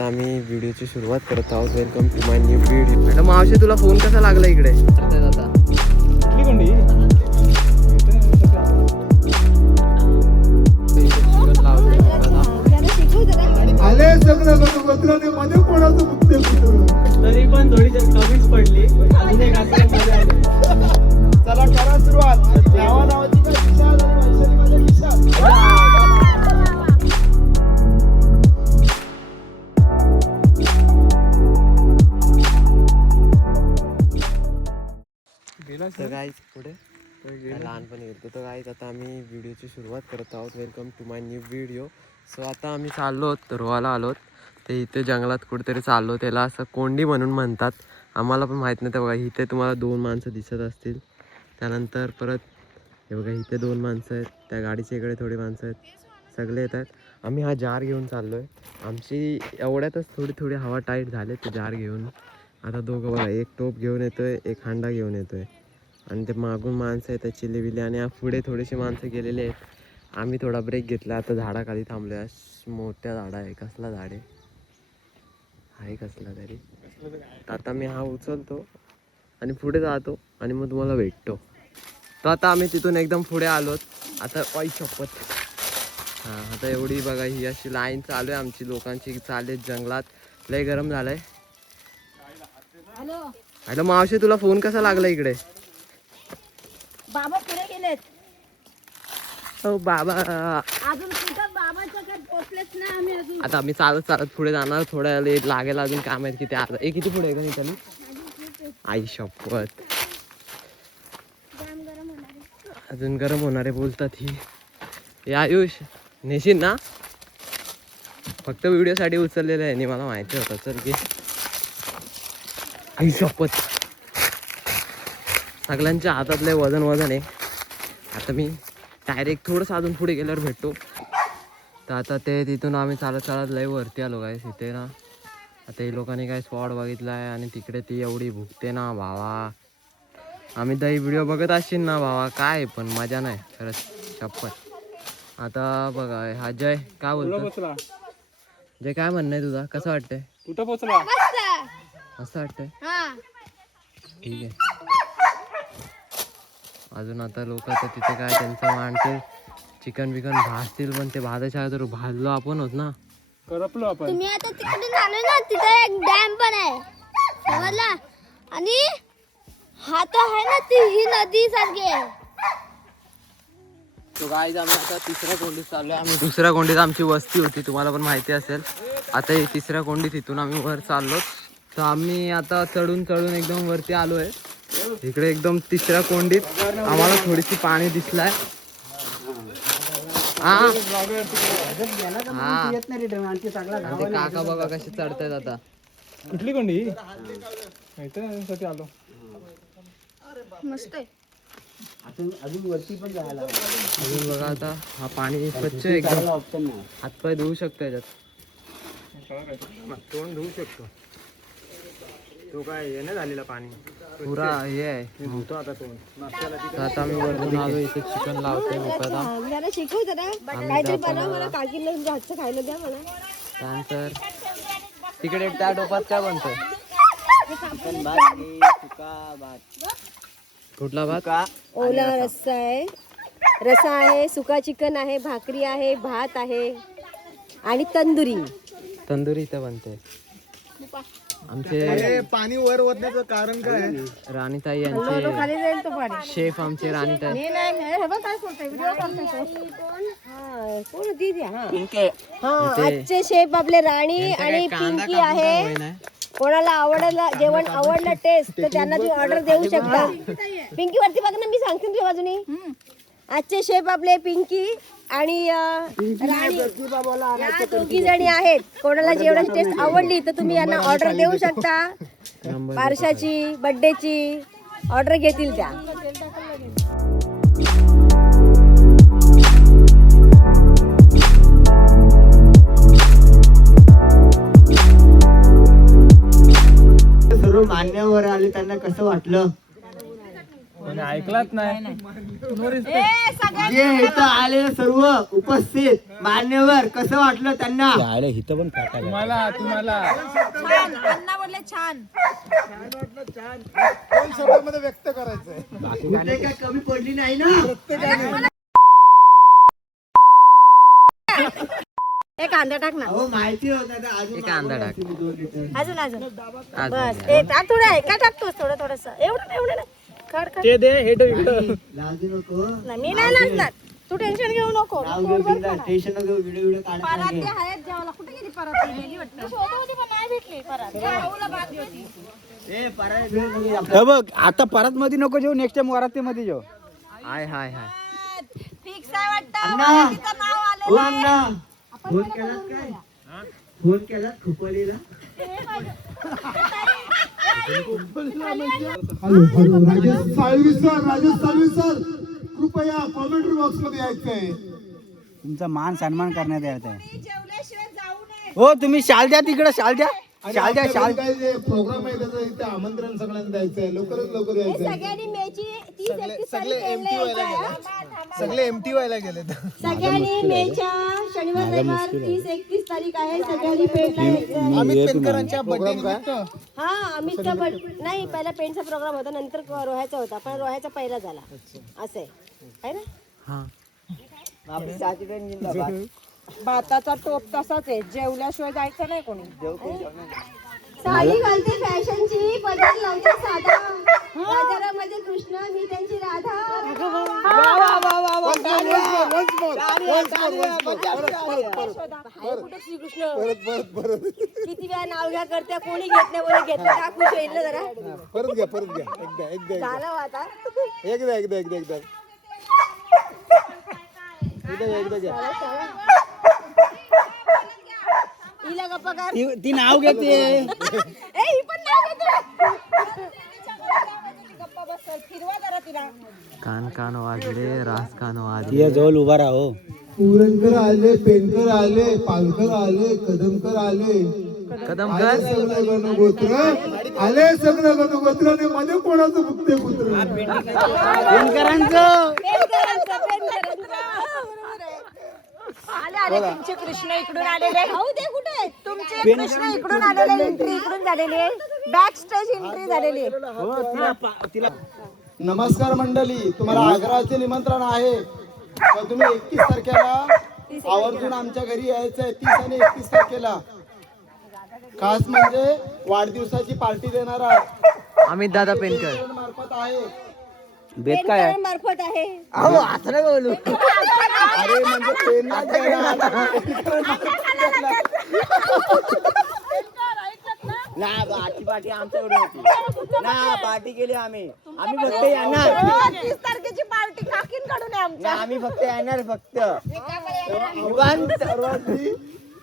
आता आम्ही व्हिडिओची सुरुवात करत आहोत. Welcome to my new video. Madam मावशी तुला फोन कसा लागला इकडे? आता कुठली कोंडी? आले सगळं बसलं मध्ये कोणाचं मुद्दे तरी पण थोडी कमीच पडली. अजून एक आता मजा आली. चला करा सुरुवात. नावाची काय विशाल आणि वैशालीमध्ये विशाल. तर गाईज पुढे लहानपणी गेलो तर गाईज आता आम्ही व्हिडिओची सुरुवात करत आहोत. Welcome to my new video. So आता आम्ही चाललो रोहाला आलोत. ते इथे जंगलात कुठेतरी चाललो. त्याला असं कोंडी म्हणून म्हणतात. आम्हाला पण माहीत नाही. तर बघा इथे तुम्हाला 2 माणसं दिसत असतील. त्यानंतर परत हे बघा इथे 2 माणसं आहेत. त्या गाडीच्या इकडे थोडी माणसं आहेत. सगळे येतात. आम्ही हा जार घेऊन चाललो आहे. आमची एवढ्यातच थोडी हवा टाईट झाली ते जार घेऊन. आता दोघं बघा एक टोप घेऊन येतो आहे, एक हांडा घेऊन येतो आहे. आणि ते मागून माणसं आहेत चिल्ली बिल्ली. आणि पुढे थोडेसे माणसं गेलेले आहेत. आम्ही थोडा ब्रेक घेतला. आता झाडाखाली थांबलो आहे. मोठ्या झाडा आहे. कसला झाड आहे कसला तरी. आता मी हा उचलतो आणि पुढे जातो आणि मग तुम्हाला भेटतो. तर आता आम्ही तिथून एकदम पुढे आलोत. आता पायी शपथ. हां आता एवढी बघा ही अशी लाईन चालू आहे आमची लोकांची चालेत जंगलात. लय गरम झालंय. हॅलो मावशी तुला फोन कसा लागला इकडे? बाबा पुढे गेलेत. हो बाबा अजून कुठं बाबाच्या कडे पोहोचलेच नाही आम्ही अजून. आता आम्ही चालत पुढे जाणार. थोड्या लेट लागेल अजून. काय माहिती किती आता किती पुढे आहे का निघाली? आई शपथ. अजून गरम होणारे बोलतात ही. हे आयुष नेशीन ना? फक्त व्हिडिओसाठी उचललेलं आहे. मला माहिती होतं. चल की आई शपथ. सगळ्यांच्या हातातले वजन आहे. आता मी डायरेक्ट थोडंसं अजून पुढे गेल्यावर भेटतो. तर आता ते तिथून आम्ही चालत लय वरती आलो काय तिथे ना. आता ही लोकांनी काय स्पॉट बघितला आहे आणि तिकडे ती एवढी भुकते ना भावा. आम्ही दही व्हिडिओ बघत असशील ना भावा. काय पण मजा नाही खरंच शपथ. आता बघा हा जय काय बोलतो? जय काय म्हणणं आहे तुझा? कसं वाटतंय? कुठं पोचला? असं वाटतंय. ठीक आहे. अजून आता लोक तर तिथे काय त्यांचं मांडते चिकन बिकन भाजतील. पण ते भाजायच्या तर भाजलो आपण होत ना. करपलो आपण. तुम्ही आता तिकडे जाणार ना. तिथे एक डॅम पण आहे समजला. आणि हा तर आहे ना ती ही नदी सारखी आहे. तो गाईज आम्ही आता तिसऱ्या कोंडीत चाललो आहे. आम्ही दुसऱ्या कोंडीत आमची वस्ती होती तुम्हाला पण माहिती असेल. आता ही तिसऱ्या कोंडीत इथून आम्ही वर चाललो. तर आम्ही आता चढून एकदम वरती आलो आहे. इकडे एकदम तिसऱ्या कोंडीत आम्हाला थोडीशी पाणी दिसलाय. काका बघा कसे चढतायत आता. कुठली कोंडी? साठी आलो. मस्त आहे. अजून बघा आता हा पाणी स्वच्छ एकदम. हातपाय धुवू शकतो याच्यात. तोंड धुवू शकतो. तो काय येणं झालेला पाणी पुरा हे आहे. आता आता आम्ही वरतून आलो. इथे चिकन लावतोय मुकादम. जरा शिकव जरा काहीतरी बनव. मला काकीला हातचं खायला द्या मला. त्यानंतर तिकडे त्या टोपात काय बनतोय? कुठला भात? ओला रस्सा आहे. रस्सा आहे. सुका चिकन आहे. भाकरी आहे. भात आहे आणि तंदुरी इथं बनते. आमचे पाणी वर ओतण्याचं कारण काय? राणीताई यांचे खाली जाईल तो पाणी. शेफ आमचे राणीताई. आजचे शेफ आपले राणी आणि पिंकी आहे. कोणाला आवडलं जेवण आवडलं टेस्ट तर त्यांना तुम्ही ऑर्डर देऊ शकता. पिंकी वरती बघ ना. मी सांगते तुझ्या बाजूनी. आजचे शेफ आपले पिंकी आणि राणी या दोघी जणी आहेत. कोणाला जेवणाची टेस्ट आवडली तर तुम्ही यांना ऑर्डर देऊ शकता. बारशाची बर्थडेची ऑर्डर घेतील त्या. सर्व मान्यवर आले त्यांना कसं वाटलं? कोणी ऐकलाच नाही. जे इथं आलेले सर्व उपस्थित मान्यवर कसं वाटलं त्यांना? तुम्हाला दोन शब्दामध्ये व्यक्त करायचंय. कुठे काय कमी पडली नाही ना? एक कांदा टाक ना. हो माहिती होता ना, अजून कांदा टाक. अजून अजून बस एक टाक. थोडं आहे का टाकतोस? थोडं थोडस एवढं नाही खड खड. ते दे हे इकडं. लाजू नको. नाही, मी नाही लाजणार. तू टेन्शन घेऊ नको. नाव घेऊ बिंदास. टेन्शन नको. व्हिडिओ काढत नाही. आहेत जेवायला. कुठे गेली परत? गेली वाटतं. शोधत होती पण नाही भेटली परत. भाऊला बाकी होती. ए पराय बघ आता परत मध्ये नको जेव, नेक्स्ट टाइम वराती मध्ये जेव. हाय हाय हाय. फिक्स आहे वाटतं. अण्णा. तिचं नाव आलं. हो अण्णा. फोन केलात काय? फोन केलात खोपोलीला? हॅलो राजेश साळवी सर कृपया कॉमेंट्री बॉक्स मध्ये यायचंय. तुमचा मान सन्मान करण्यात येत आहे. जेवल्याशिवाय जाऊ नये. हो तुम्ही शाल द्या तिकडे, शाल द्या. शाल द्या, शाल. काय जे प्रोग्राम आहे त्याचं इथे आमंत्रण सगळ्यांना द्यायचंय. लवकरच लवकर हे यायचंय. सगळ्यांनी मेची 30-31 तारीख ट्रेनला यायचं आहे. सगळे एमटी व्हायला गेले. सगळ्यांनी मेच्या शनिवार रविवार 30-31 तारीख आहे. सगळ्यांनी पेंटला यायचं आहे. अमित पेनकरांच्या बर्थडे निमित्त हा अमितचा नाही, पहिला पेंटचा प्रोग्राम होता, नंतर रोह्याचा होता, पण रोह्याचा पहिला झाला. असं आहे ना. हा. भाताचा टोप तसाच आहे. जेवल्याशिवाय जायचं नाही कोणी. साडी घालते फॅशनची, पदर लावते साधा, बाजारामध्ये कृष्ण मी त्यांची राधा. कुठे श्रीकृष्ण? किती वेळा नाव घ्या करते, कोणी घेत नाही, कोणी घेत नाही. खुश होईल ना जरा. परत घ्या एकदा झालं आता. एकदा घ्या. हिला गप्पा कर. ती नाव घेते. ए, ही पण नाव घेते. गप्पा बस कर. फिरवा जरा तिला. कान कान वाजले, रास कान वाजले. ये जवळ उभा राहो. पुरणकर आले, पेनकर आले, पालकर आले, कदमकर आले. कदम आले कर. सगळं गणगोत्र आले, सगळं गणगोत्र. आणि मध्ये कोणाचं फुकते पुत्र? पेनकरांचं. आले आले तुमचे कृष्ण इकडून आलेले. भाऊ ते कुठे? तुमचे कृष्ण इकडून आलेले. एंट्री इकडून झालेली आहे. बॅक स्टेज एंट्री झालेली आहे. नमस्कार मंडळी, तुम्हाला आग्राचे निमंत्रण आहे. तर तुम्ही 31 तारखेला आवर्जून आमच्या घरी यायचंय. 30 आणि 31 तारखेला खास म्हणजे वाढदिवसाची पार्टी देणार आहात. अमित दादा पेनकर. मार्फत आहे. बेत काय आहे? मार्फत आहे. अहो असं नाही बोलू. अरे म्हणजे पेन नाही देणार. ना पार्टी आमच्याकडे होती ना, पार्टी केली आम्ही फक्त येणार. 30 तारखेची पार्टी काकींकडून आहे आमच्या. आम्ही फक्त येणार फक्त. सर्वांनी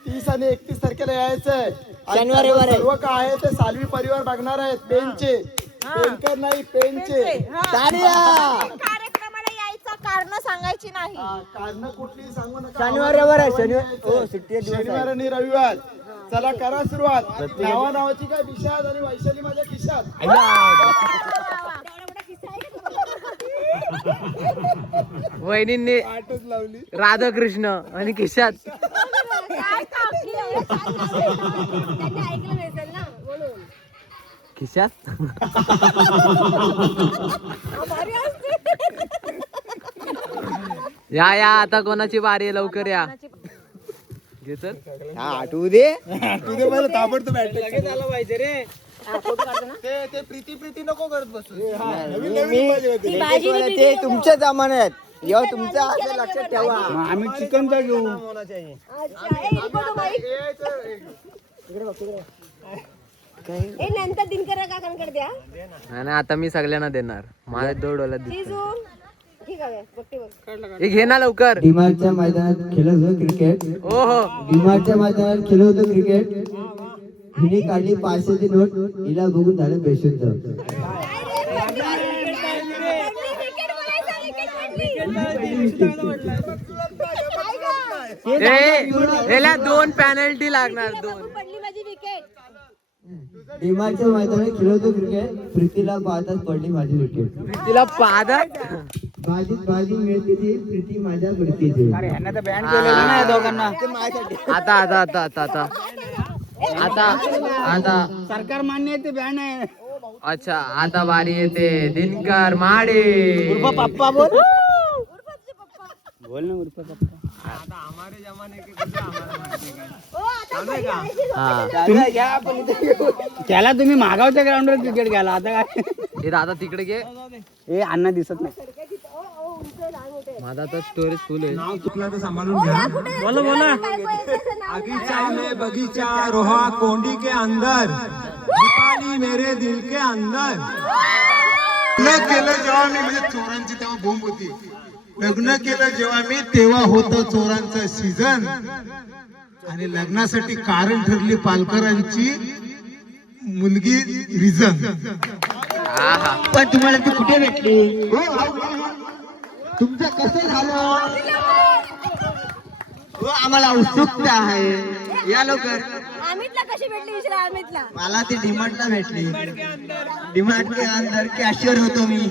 30 आणि 31 तारखेला यायचंय. शनिवार रविवार आहे. सर्व काय आहे ते सालवी परिवार बघणार आहेत. पेनचे पेनकर नाही, पेनचे. कार्यक्रमाला यायचं कारण सांगायची नाही. कारण कुठली सांगू नका. शनिवार रविवार आहे. शनिवार हो सुट्टी आहे, दिवस शनिवार आहे. आणि रविवार. चला करा सुरुवात. नावाची काय विषाद आणि वैशाली माझ्या खिशात. वहिनींनी आठच लावली. राधाकृष्ण आणि खिशात. त्यांनी ऐकलं नसेल ना म्हणून. खिशात. या या आता कोणाची बारी आहे, लवकर या. घे चल. हा आठवू दे. तुझे मला ताबडतोब बॅटरी झालं पाहिजे रे. ते प्रीती नको करत बसू. ते तुमच्या जमान्यात जेव्हा तुमचं असं लक्षात ठेवा. आम्ही चिकनचा घेऊ. ए नंतर दिनकर काकांकडे द्या. नाही आता मी सगळ्यांना देणार. माझ्या दोडोला दे. जिजू ठीक आहे बघते बघ. हे घे ना लवकर. डीमार्टच्या मैदानात खेळत होतो क्रिकेट. ओ हो. डीमार्टच्या मैदानात खेळत होतो क्रिकेट. हिने काढली 500ची नोट. हिला बघून झालं बेशुद्ध. याला 2 पेनल्टी लागणार. 2 पडली माझी विकेट. डिमार्टच्या मैदानात खेळत होतो क्रिकेट. प्रीतीला पाहताच पडली माझी विकेट. तिला पाहत बाजीत बाजी मिळते ती प्रीती माझ्या प्रीतीची. ह्यांना तर बँड केलेलं नाही दोघांना. आता आता आता आता आता आता आता सरकार मान्य आहे ते बँड आहे. अच्छा आता बारी येते दिनकर माडे. उर्फ पप्पा बोल. बोल ना उर्फ पप्पा. त्याला तुम्ही मागावच्या ग्राउंडवर क्रिकेट घ्याला आता काय. हे दादा तिकडे घे. हे अण्णा दिसत नाही. माझा तर स्टोरेज फुल आहे. बोला बोला. बगीचा में बगीचा रोहा कोंडी के अंदर दीपाली मेरे दिल के अंदर. लग्न केलं जेव्हा मी म्हणजे चोरांची तेव्हा बोंब होती. लग्न केलं जेव्हा मी तेव्हा होतं चोरांचं सीझन. आणि लग्नासाठी कारण ठरली पालकरांची मुलगी रिझन. पण तुम्हाला ती कुठे भेटली? तुमचं कसं झालं? हो आम्हाला उत्सुकता आहे. या लवकर. अमितला कशी भेटली विचारा अमितला. मला ती डिमार्टला भेटली. डिमार्ट के अंदर कॅशियर होतो मी.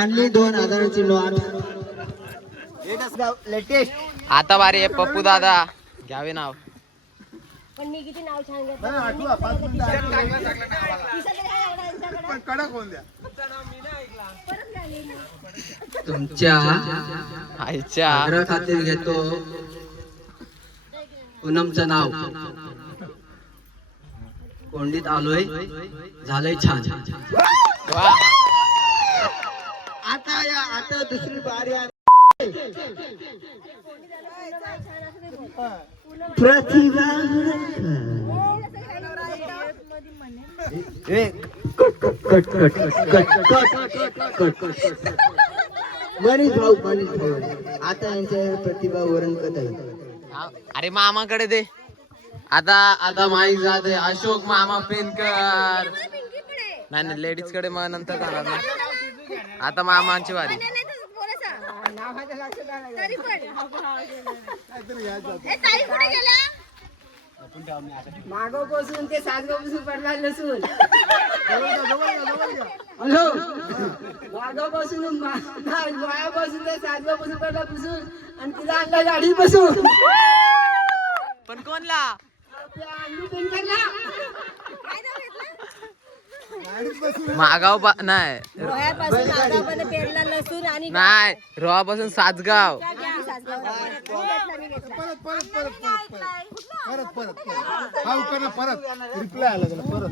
आणली 2000ची नोट. लेटेस्ट. आता बारी आहे पप्पू दादा. घ्यावे नाव. पण मी किती नाव छान घेतलं. कडक होऊन द्या. तुमच्या आईच्या आग्रह खातीर घेतो पूनमचं नाव. कोंडीत आलोय झालंय छान. वा. आता दुसरी बारी आहे. प्रतिभा मनीष भाऊ आता यांच्या प्रतिभा वरणकत आहे. अरे मामाकडे दे. आता आता माईक जाते अशोक मामा पेनकर. नाही नाही लेडीज कडे मग नंतर जाणार ना. आता मामांची वारी. मागो बसून ते सासगाव बसून पडला लसून. हॅलो मागो बसून माया बसून ते सासगाव बसून पडला बसून आणि तिला आणला गाडी बसून. पण कोणला? मागाव नाही रोह्यापासून मागावपर्यंत पेरला लसूण आणि नाही रोहापासून सासगाव. परत रिप्लाय आला त्याला परत.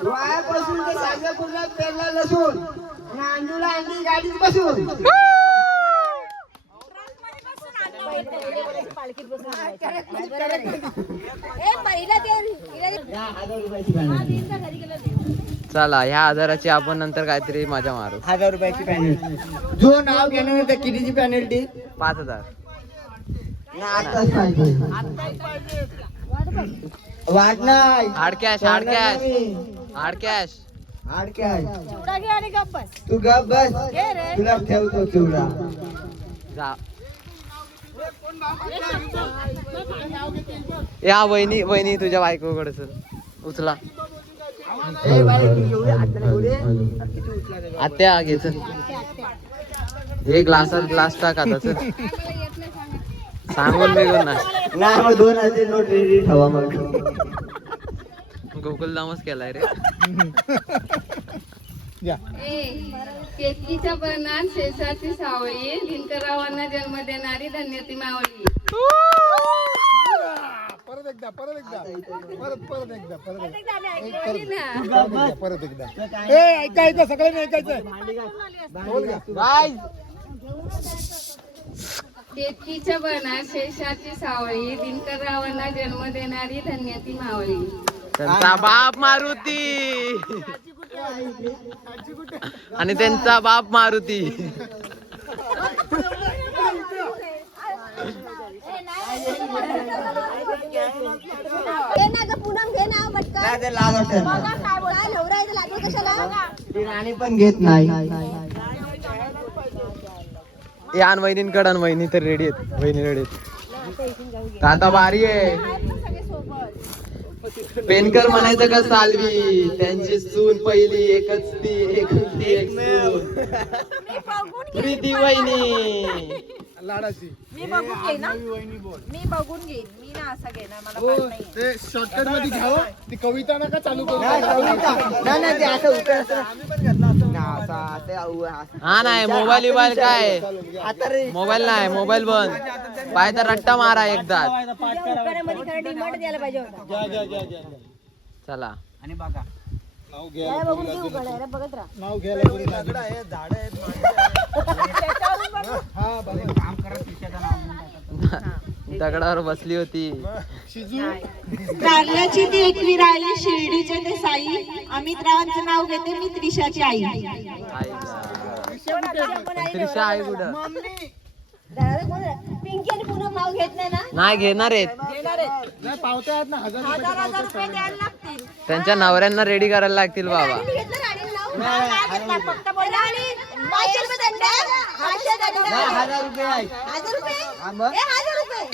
रोह्यापासून ते सासगावला पेरला लसूण आणि अंजूला आणली गाडीत बसून. पालखीत बसून पहिला चला ह्या आजाराची आपण नंतर काहीतरी मजा मारू. 1000 रुपयाची पॅनल्टी. जो नाव घेणार नाही तर कितीची पॅनल्टी? 5000. वाट नाही. Hard cash hard cash hard cash. हाड काय चिवडा घे आणि गप्प बस. तू गप बस. घे रे. तुला ठेवतो चिवडा. जा. या वहिनी वहिनी तुझ्या बायकोकडे चल. उचला. आत्या घे चल. हे ग्लासात ग्लास टाक आता चल. सांगून बिगून ना. नाही मग 2000 नोट रेडी ठेवा मग. गोकुलधामच केलाय रे. केतकीच्या पर्णात शेषाची सावळी दिनकररावांना जन्म देणारी धन्य ती मावळी. परत एकदा परत एकदा ऐकायचं सगळ्यांनी ऐकायचं. केतकीच्या पर्णात शेषाची सावळी दिनकररावांना जन्म देणारी धन्य ती मावळी. त्यांचा बाप मारुती आणि त्यांचा बाप मारुती. घे ना ग पूनम घे ना पटकन. बघा काय बोला नवरा इथं लागलं कशाला. ती राणी पण घेत नाही. यान वहिनींकडे वहिनी तर रेडी आहेत. वहिनी रेडी आहेत. आता बारी आहे. पेनकर म्हणायचं का सालवी, त्यांची सून पहिली एकच ती, एकच ती एक सून, प्रीती वहिनी. मी बघून घेईन ना. मी बघून घेईन. मी ना असा घेणार, मला पाठ नाहीये. ते शॉर्टकट मध्ये घ्यावं. ती कविता नका चालू करू. हा नाही मोबाईल काय मोबाईल नाही, मोबाईल बंद. पाय तर रट्टा मारा एकदा. उपकारामध्ये खरं डिमांड द्यायला पाहिजे होता. चला नाव घ्या. याला बघून घेऊ का नाही? याला बघत राहा. नाव घ्यायला हा बरोबर. दगडावर बसली होती. कारल्याची ती एकवी राहिली, शिर्डीचे ते साई. अमित रावांचं नाव घेते मी, त्रिशाची आई. त्रिशा आहे कुठं? दादा कोण आहे? पिंकी आणि पूनम नाव घेत नाही ना. नाही घेणार आहेत. नाही पावत्या आहेत ना, 1000 रुपये द्यायला लागतील. त्यांच्या नवऱ्यांना रेडी करायला लागतील बाबा. राणीने घेतलं, राणीने नाव. नाही घेतलं, फक्त बोला. राणी, 500 रुपये दंड. 500 रुपये. 1000 रुपये? ए, 1000 रुपये.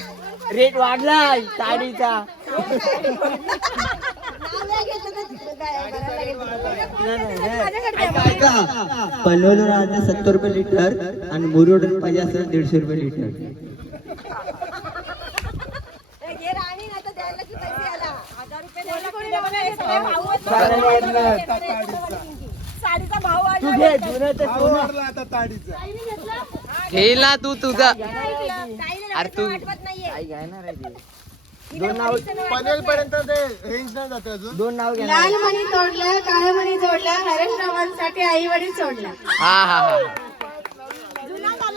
रेट वाढलाय साडीचा. नाव नाही घेतलं तर काय करायला लागेल. ऐका, पनवेल राहते 70 रुपये लिटर आणि मुरुड पाहिजे असेल 150 रुपये लिटर. हे राणी ना तर द्यायला की पैसे याला 1000 रुपये द्यायला कोणी नाही. सगळे भाऊच. साडीचा भाव तू घे जुनं ते सोनं. आवडला आता ताडीचा. घेईल ना तू तुझा. अरे तू आठवत नाहीये. पनवेल पर्यंत ते रेंज नाही जाते अजून. 2 नाव घ्या. लाल मणी तोडलं, काळ मणी जोडला, हरेश रावांसाठी आई वडील सोडला. हा हा हा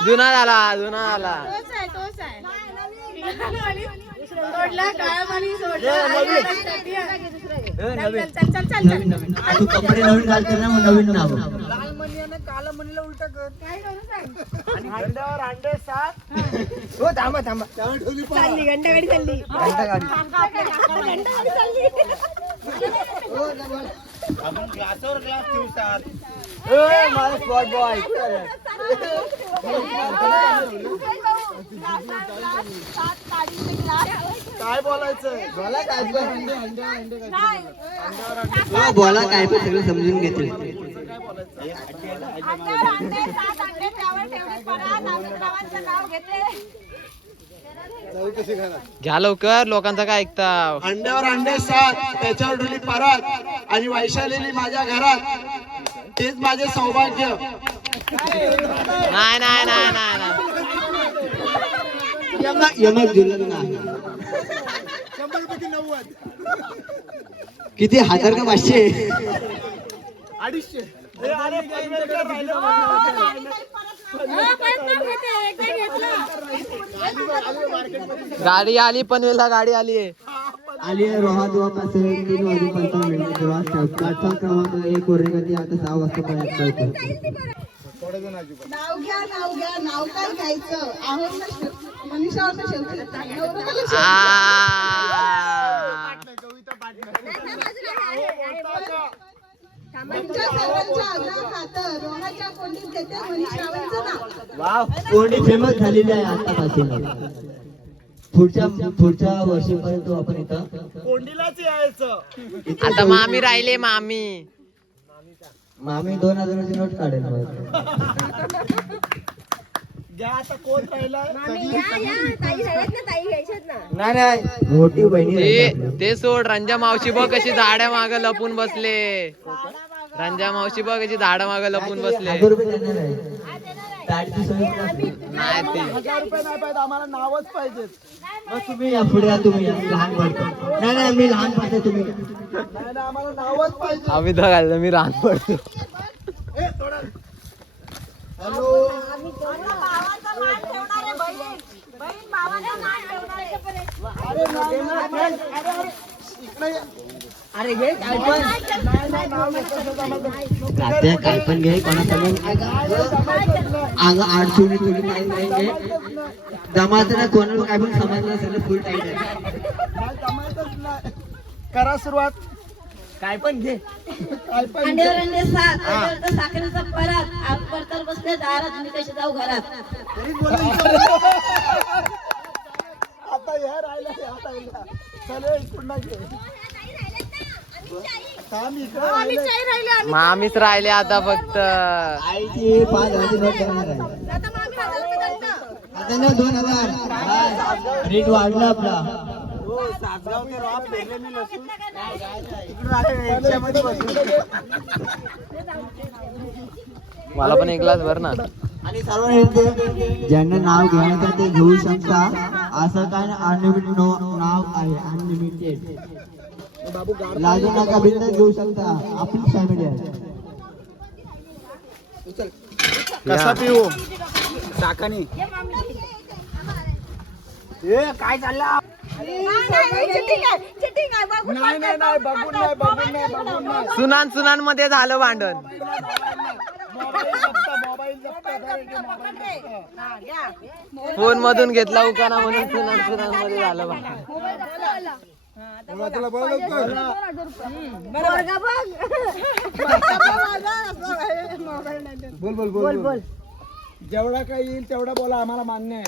जुना झाला. तोडला, काळ मणी सोडला, आई वडिलांसाठी. तू कपडे नवीन घालते ना, मग नवीन नाव. अंड्यावर अंडे 7. हो थांबा थांबा. चालली घंटागाडी चालली. घंटागाडी. घंटागाडी चालली. मला स्पॉट बॉय. काय बोलायचं? बोला काय हो, बोला काय पण सगळं समजून घेते. घ्या लवकर, लोकांचं काय ऐकता. अंड्यावर अंडे 7, त्याच्यावर ढोली परत आणि वैशालीने माझ्या घरात. तेच माझे सौभाग्य. नाही नाही नाही नाही नाही. यमक जुलन ना. 100 किती 1000 का 500? 250. गाडी आली पनवेलला, गाडी आली आहे. आली आहे रोहा दुआ पासून 3 वाजून 55 मिनिटं. प्रवास प्लॅटफॉर्म क्रमांक 1 वरती आता 6 वाजता पर्यंत. नाव घ्या, नाव काय घ्यायचं? आहोत ना मनीषावर ना शेवटी. तुमच्या सर्वांच्या आग्रहाखातर रोहाच्या कोंडीत देते मनीष रावांचं नाव. वाव. कोणी फेमस झालेली आहे आतापासून. पुढच्या वर्षीपर्यंत आपण इथं कोंडीलाच यायचं. आता मामी राहिले, मामी. मामी 2000ची नोट काढेल मग. घ्या आता कोण राहिला? मामी या ताई राहिल्यात ना, ताई घ्यायच्यात ना. नाही मोठी बहिणी ते सोड. रंजा मावशी बघ कशी झाड्या माग लपून बसले. रंजा मावशी बघ कशी झाडा माग लपून बसले. 1000 रुपये देणार आहे. ताडची सोय नाही ते 1000 रुपये नाही पाहिजे आम्हाला, नावच पाहिजे. मग तुम्ही या पुढे या, तुम्ही या. लहान पडतो. नाही मी लहान पडतो. तुम्ही नाही ना, आम्हाला नावच पाहिजे. आम्ही घालतो, मी रान पडतो. हॅलो. अरे घे काय पण. तात्या काय पण घे, कोणासमोर अंग आड सोडी थोडी नाही घे. जमात ना, कोणाला काय पण समजलं असेल फुल टाईट आहे. नाही, जमायचंच नाही. करा सुरुवात. काय पण घे. काय पण अंड्यावर अंडे 7, अंड्यावर साखरेचा परात. आग पडतर बसले दारात, मी कशी जाऊ घरात. ह्या राहिल्या चल पुन्हा घे थांब इकडे मामीच राहिले आता फक्त. आईची 5,000 नोट करणार आहे आता ना 2,000 रेट वाढला आपला. सासगाव ते रॉप पेरले मी लसूण इकडून आता रिक्षामध्ये बसून मला पण एक ग्लास भर ना. आणि सर्व ज्यांना नाव घ्यायचं ते घेऊ शकता. असं काय अनलिमिटेड नाव आहे, अनलिमिटेड. लाजू नका, बिंदास घेऊ शकता. आपली फॅमिली आहे. कसा पिऊ चाकानी ए काय चालला नाही बघून नाही सुनान मध्ये झालं भांडण. फोन मधून घेतला उकाना म्हणून सुनान मध्ये झालं भांडण. बोल बोल बोल बोल जेवढा काही येईल तेवढा बोला, आम्हाला मान्य आहे.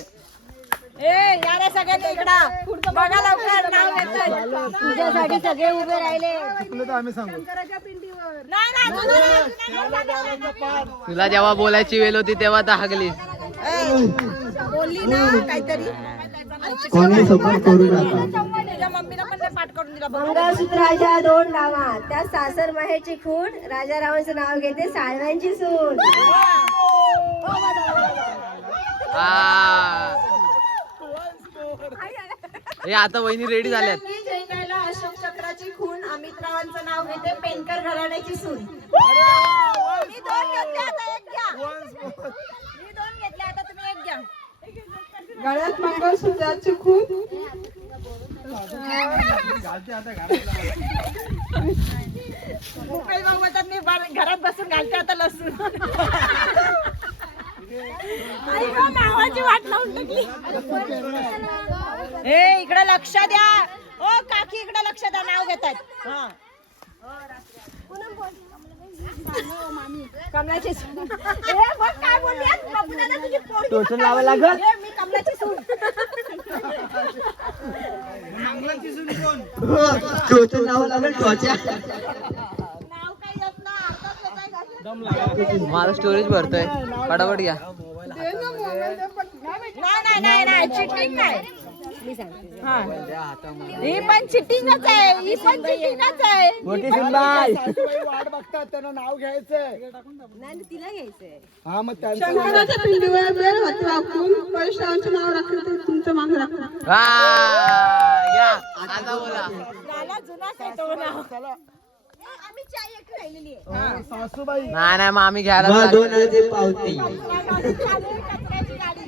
तुझ्यासाठी सगळे उभे राहिले. चुकलं तर आम्ही सांगू. तुला जेव्हा बोलायची वेळ होती तेव्हा तर हागली. कोणी सपोर्ट करू नका. मंगळसूत्राच्या 2 डावा त्या सासर माहेरची खूण. राजा रावांचं नाव घेते साळव्यांची सून. हे आता वहिनी रेडी झाल्यात. जैनाला अशोक चक्राची खून. अमित रावांचं नाव घेते पेनकर घराण्याची सून. मी 2 घेतले, आता 1 घ्या. मी 2 घेतले, आता तुम्ही 1 घ्या. गळ्यात मंगळसूत्राची खून. घरात बसून घालते आता लसूण. नावाची वाट लावून टाकली. हे इकडे लक्ष द्या. ओ काकी इकडे लक्ष द्या, नाव घेतात. कमलाची सून. काय बोलली बापू दादा, तुझी पोरगी टोचन लावायला लागल. मी कमलाची सून. टोचन नाव लागेल टोच्या. नाव काय येत ना, आताच येतंय का? माझा स्टोरेज भरतोय, फटाफट घ्या. नाही चिटिंग नाही. ही पण चिटिंगच आहे, ही पण चिटिंगच आहे. वाट बघतात, त्यांना नाव घ्यायचंय. तिला घ्यायचंय. हा मग त्यांचं शंकराच्या पिंडीवर बेल होती वाकून. परशुरामांचं नाव राखलं तर तुमचं मागे राखलं. या आता बोला. गाला जुनाच आहे तो नाव. आम्ही चाय एक राहिलेली आहे. सासूबाई नाही मग आम्ही घ्यायला मग लागलो. 2 ते पावती. कचऱ्याची गाडी.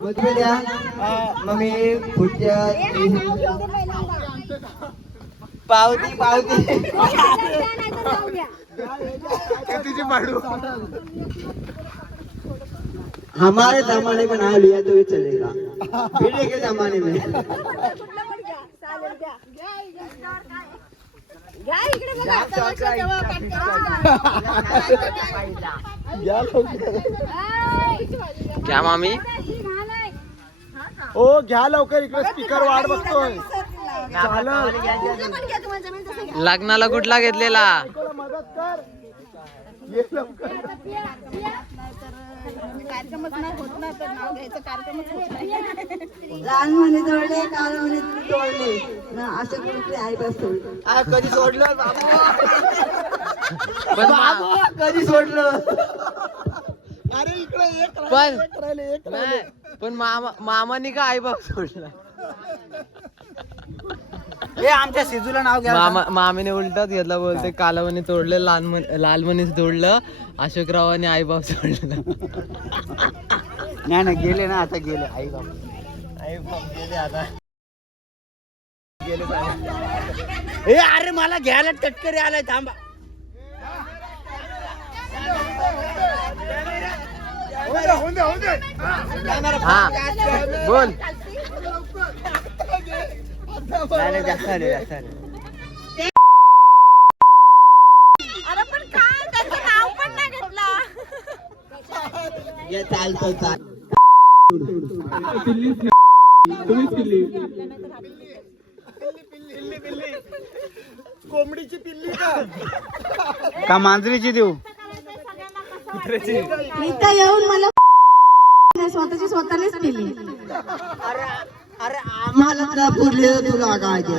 मग तुम्ही द्या. मग मी पुढच्या पावती पावती कितीची पाडू. हमारे जमाने में नाम लिया तो भी चलेगा. पीढ़ी के जमाने में. क्या मामी? ओ घ्या लवकर, इकडे स्पीकर वाट बघतोय. लग्नाला कुठला घेतलेला? मदत कर, ये लवकर. कार्यक्रमच नाही होत ना, तर नाव घ्यायचं कार्यक्रमच होत नाही. लहान म्हणे तोडले, काल म्हणे तोडले ना, असं कुठे आई बस सोडलं. कधी सोडलं पण कधी सोडलं. अरे इकडे एक पण राहिले, एक नाही, पण मामानी का आई बाप सोडला? आमच्या सिजूला नाव मामीने उलटाच घेतला. बोलते कालवणी तोडलं, लालमणी तोडलं, अशोकरावाने आई बाप सोडलं. नाही गेले ना, आता गेले आई बाप गेले आता. अरे मला घ्यायला टटकरी आलाय, थांबा. हा बोल. अरे पण काय, त्याचं नाव पण नाही घेतलं. चालतो चाल. तुम्हीच पिल्ली. कोंबडीची पिल्ली का? का मांजरीची देऊ? इथं येऊन मला स्वतःची स्वतःनेच केली. अरे आम्हाला का पुरले तुला काय ते?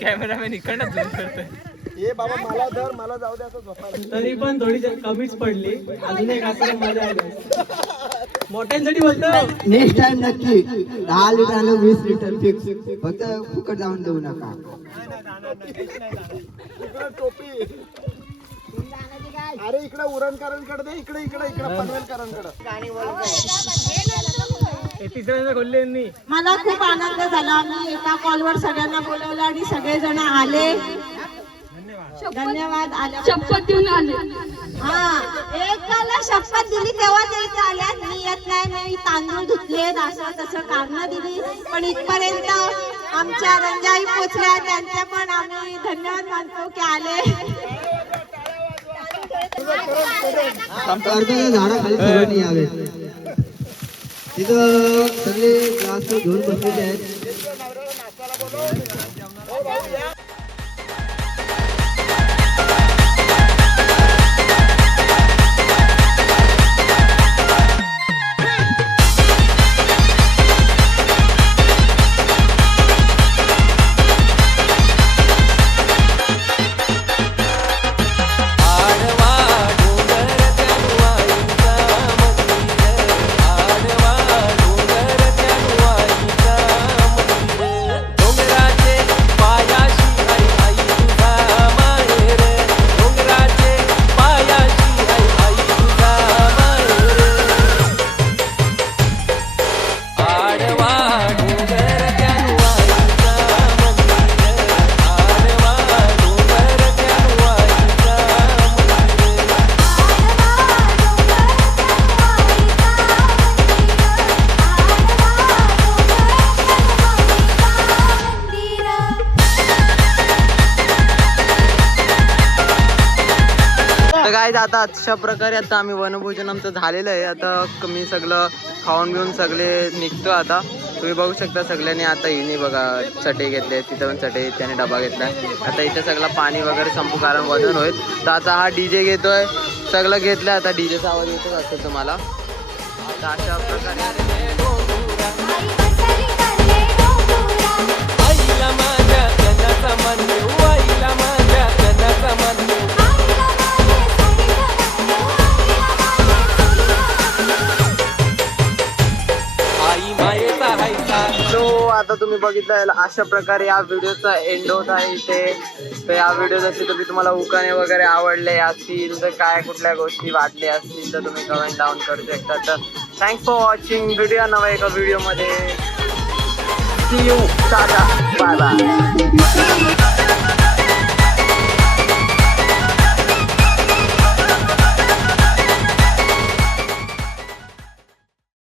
कॅमेरामॅन इकडनं झूम करतोय. ए बाबा मला धर, मला जाऊ दे आता झोपायला. तरी पण थोडी कमीच पडली. अजून एक असं मजा आली. मोठ्यांसाठी बोलतो. नेक्स्ट टाइम नक्की 10 लिटर 20 लिटर फिक्स. फक्त फुकट जाऊन देऊ नका. इकडे टोपी. अरे इकडे उरणकरांकडे दे. इकडे इकडे इकडे पनवेलकरांकडे. तिसऱ्यांदा खोलले यांनी. मला खूप आनंद झाला. मी एका कॉलवर सगळ्यांना बोलवलं आणि सगळेजण आले. धन्यवाद. आल्या शपथ देऊन आले. हा, एकाला शपथ दिली तेव्हा ते इथं आल्या. मी येत नाही, मी तांदूळ धुतले असं तसं कारणं दिली, पण इथपर्यंत आमच्या रंजाई पोचल्या. त्यांचे पण आम्ही धन्यवाद मानतो की आले. झाडाखाली सर्वांनी यावे. तिथं सगळे ग्लास घेऊन बसलेले आहेत. तर काय आता अशा प्रकारे आता आम्ही वनभोजन आमचं झालेलं आहे. आता मी सगळं खाऊन घेऊन सगळे निघतो. आता तुम्ही बघू शकता सगळ्यांनी आता हिने बघा चटे घेतले, तिथं पण चटे, त्याने डबा घेतलाय. आता इथे सगळं पाणी वगैरे संपू कारण वजन होईल. तर आता हा डीजे घेतोय, सगळं घेतलंय. आता डीजेचा आवाज येतच असेल तुम्हाला. आता अशा प्रकारे आता तुम्ही बघितलं अशा प्रकारे या व्हिडिओचा एंड होत आहे इथे. तर या व्हिडिओ जसे तुम्ही तुम्हाला उखाणे वगैरे आवडले असतील तर काय कुठल्या गोष्टी वाटल्या असतील तर तुम्ही कमेंट डाऊन करू शकता. तर थँक्स फॉर वॉचिंग. व्हिडिओ नवा एका व्हिडिओमध्ये. See you. Tata. Bye bye.